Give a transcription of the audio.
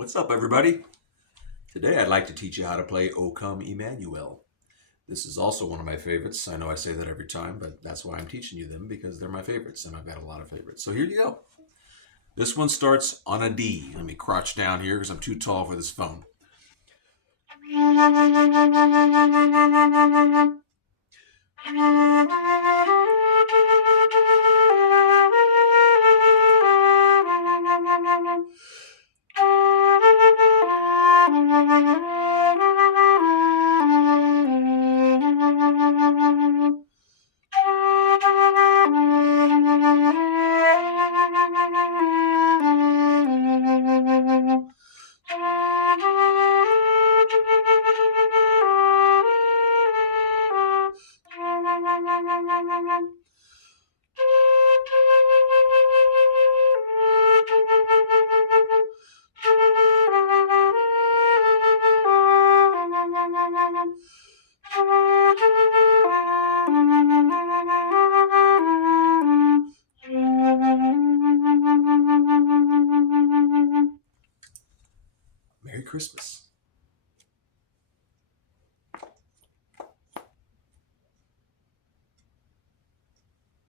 What's up, everybody? Today I'd like to teach you how to play O Come Emmanuel. This is also one of my favorites. I know I say that every time, but that's why I'm teaching you them, because they're my favorites, and I've got a lot of favorites. So here you go. This one starts on a D. Let me crouch down here because I'm too tall for this phone. Merry Christmas.